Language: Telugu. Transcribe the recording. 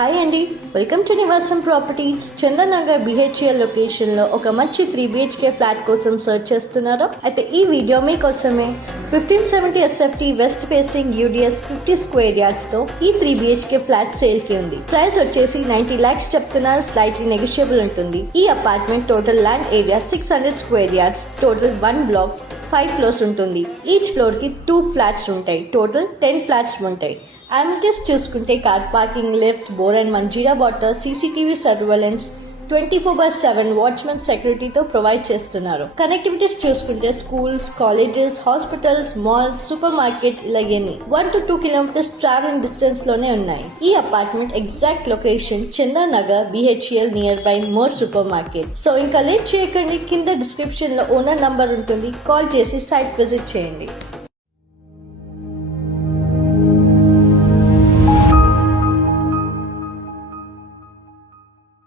హాయ్ అండి, వెల్కమ్ టు నివాసం ప్రాపర్టీస్. చందనగర్ బిహెచ్ఎల్ లొకేషన్లో ఒక మంచి 3BHK ఫ్లాట్ కోసం సర్చ్ చేస్తున్నారో అయితే ఈ వీడియో మీకోసమే. 1570 SFT west facing UDS 50 square యార్డ్స్తో ఈ 3BHK ఫ్లాట్ సేల్కి ఉంది. ప్రైస్ వచ్చేసి 90 lakhs చెప్తున్నారు, స్లైట్లీ నెగోషియబుల్ ఉంటుంది. ఈ apartment total land area 600 square yards, total 1 block 5 floors ఉంటుంది. ఈచ్ ఫ్లోర్కి 2 ఫ్లాట్స్ ఉంటాయి, టోటల్ 10 ఫ్లాట్స్ ఉంటాయి. అమ్యూనిటీస్ చూసుకుంటే car parking, lift, bore and Manjira water, CCTV surveillance, 24/7 watchmen సెక్యూరిటీతో ప్రొవైడ్ చేస్తున్నారు. కనెక్టివిటీస్ చూసుకుంటే schools, colleges, hospitals, malls, super market ఇలాగని 1 to 2 kilometers ట్రావెలింగ్ డిస్టెన్స్ లోనే ఉన్నాయి. ఈ apartment exact location Chandanagar BHEL near by more super market. So ఇంకా లేట్ చేయకండి, కింద డిస్క్రిప్షన్ లో ఓనర్ నంబర్ ఉంటుంది, కాల్ చేసి సైట్ విజిట్ చేయండి.